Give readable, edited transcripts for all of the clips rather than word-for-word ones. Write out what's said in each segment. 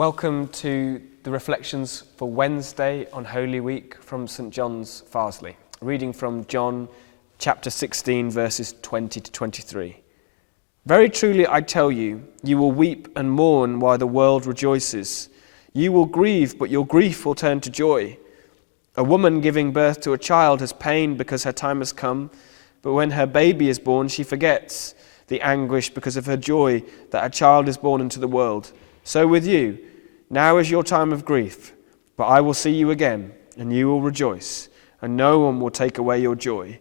Welcome to the reflections for Wednesday on Holy Week from St John's, Farsley. Reading from John chapter 16, verses 20 to 23. Very truly I tell you, you will weep and mourn while the world rejoices. You will grieve, but your grief will turn to joy. A woman giving birth to a child has pain because her time has come, but when her baby is born, she forgets the anguish because of her joy that a child is born into the world. So with you, now is your time of grief, but I will see you again, and you will rejoice, and no one will take away your joy.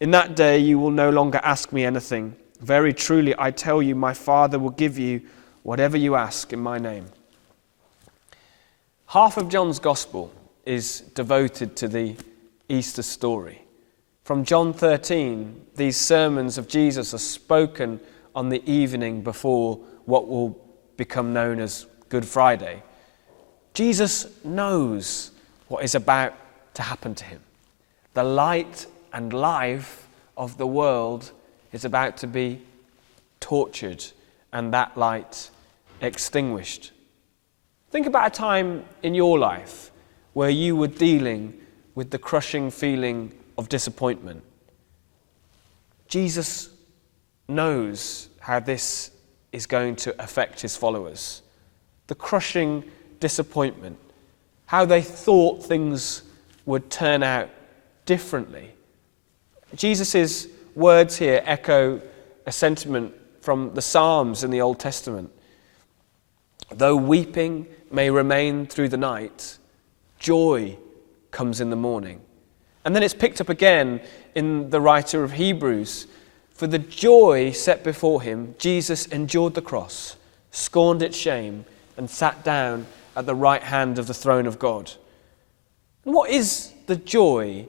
In that day you will no longer ask me anything. Very truly I tell you, my Father will give you whatever you ask in my name. Half of John's Gospel is devoted to the Easter story. From John 13, these sermons of Jesus are spoken on the evening before what will become known as Good Friday. Jesus knows what is about to happen to him. The light and life of the world is about to be tortured and that light extinguished. Think about a time in your life where you were dealing with the crushing feeling of disappointment. Jesus knows how this is going to affect his followers. The crushing disappointment, how they thought things would turn out differently. Jesus' words here echo a sentiment from the Psalms in the Old Testament. Though weeping may remain through the night, joy comes in the morning. And then it's picked up again in the writer of Hebrews. For the joy set before him, Jesus endured the cross, scorned its shame, and sat down at the right hand of the throne of God. And what is the joy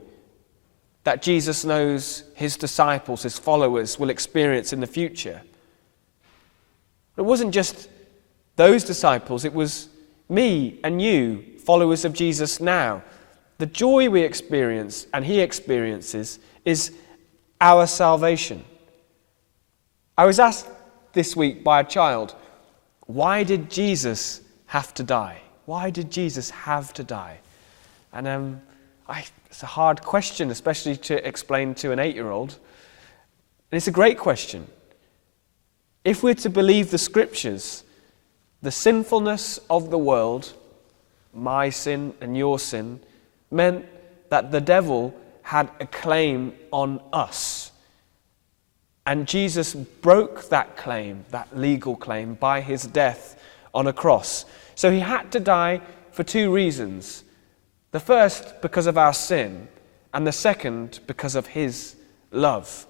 that Jesus knows his disciples, his followers, will experience in the future? It wasn't just those disciples, it was me and you, followers of Jesus now. The joy we experience, and he experiences, is our salvation. I was asked this week by a child, why did Jesus have to die? Why did Jesus have to die? And it's a hard question, especially to explain to an 8-year-old. And it's a great question. If we're to believe the scriptures, the sinfulness of the world, my sin and your sin, meant that the devil had a claim on us. And Jesus broke that claim, that legal claim, by his death on a cross. So he had to die for 2 reasons. The first, because of our sin, and the second, because of his love.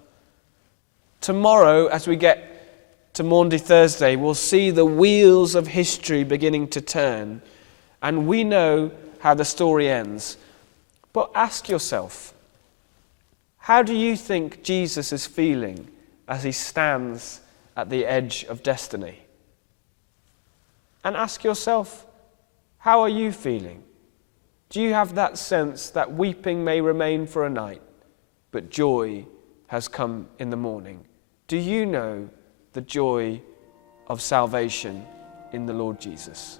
Tomorrow, as we get to Maundy Thursday, we'll see the wheels of history beginning to turn, and we know how the story ends. But ask yourself, how do you think Jesus is feeling as he stands at the edge of destiny? And ask yourself, how are you feeling? Do you have that sense that weeping may remain for a night, but joy has come in the morning? Do you know the joy of salvation in the Lord Jesus?